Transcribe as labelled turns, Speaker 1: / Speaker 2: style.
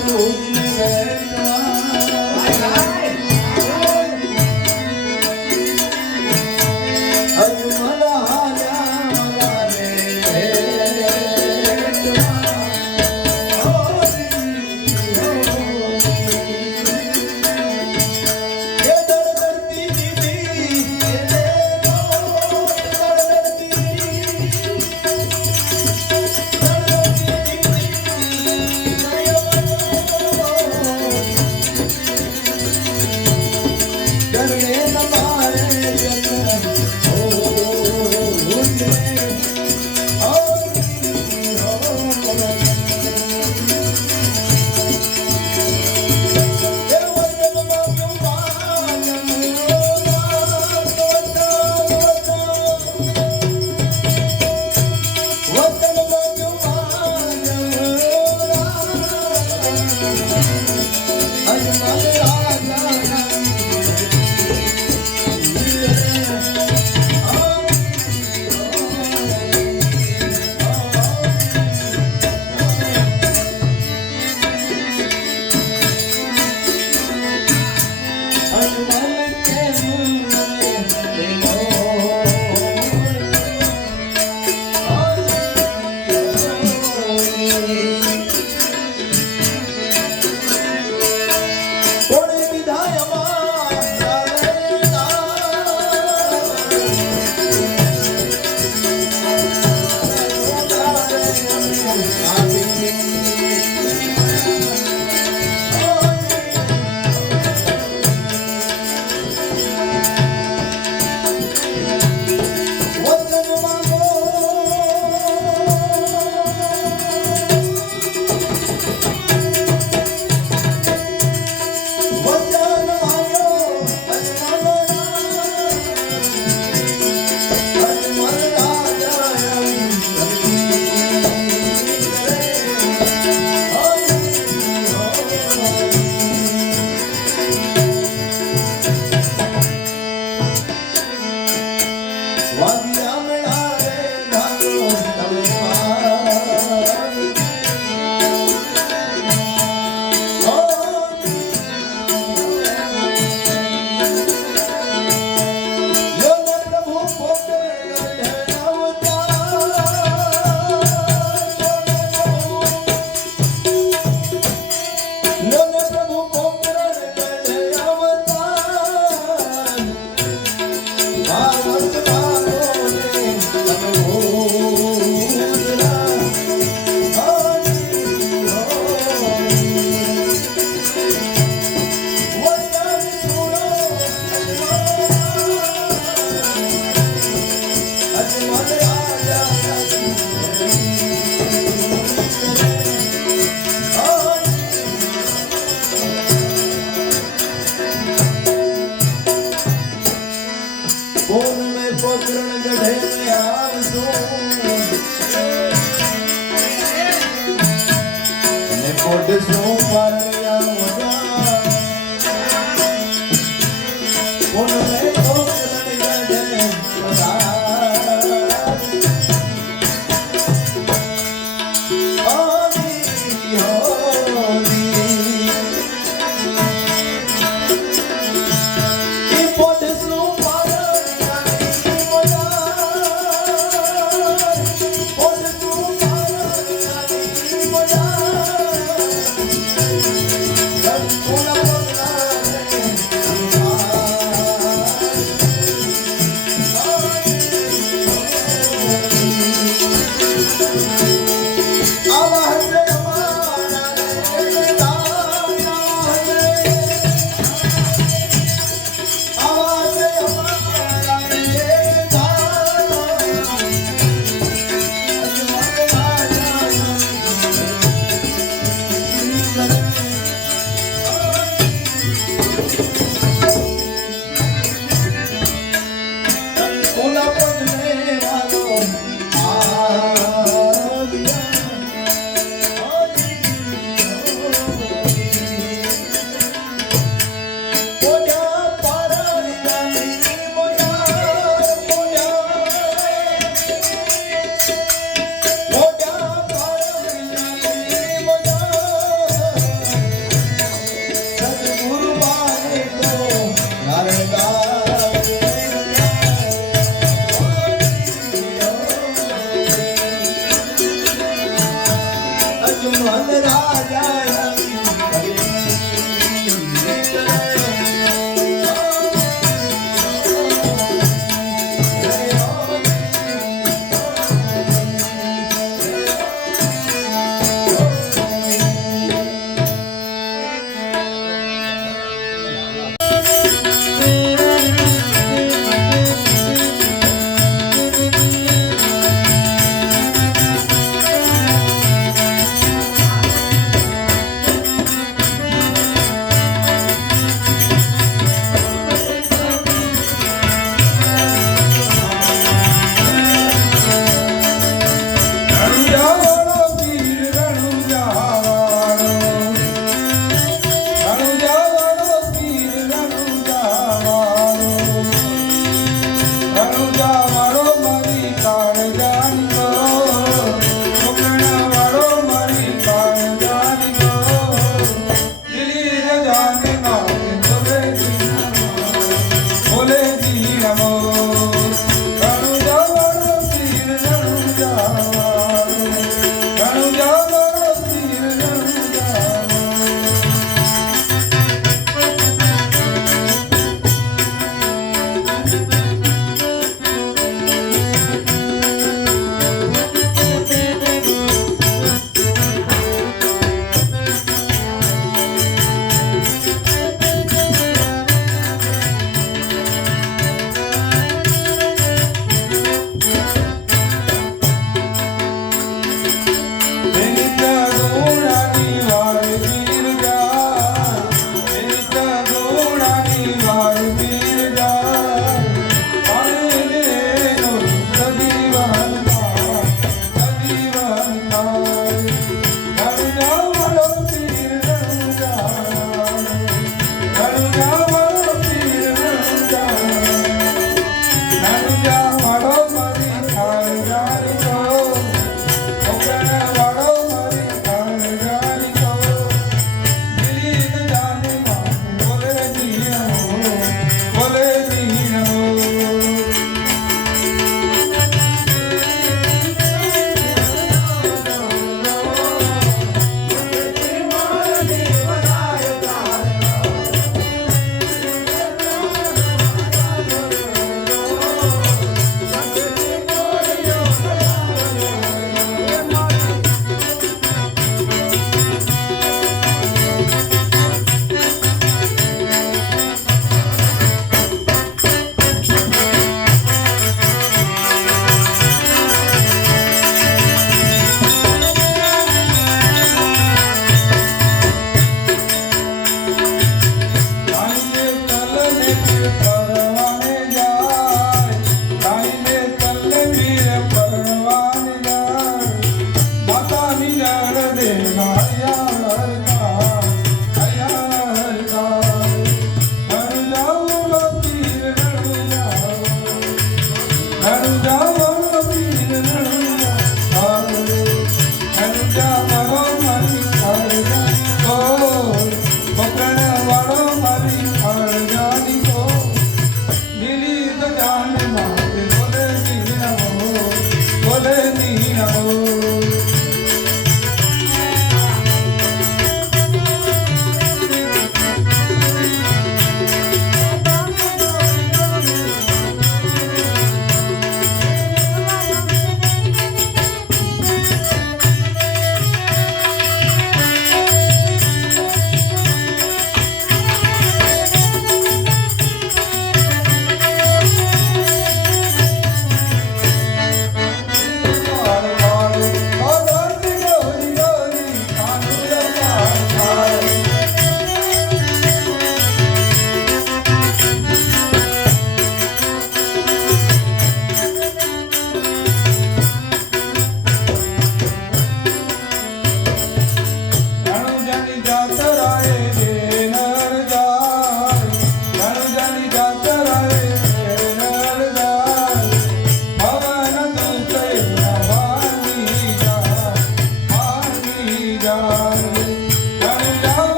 Speaker 1: Oh, Oh.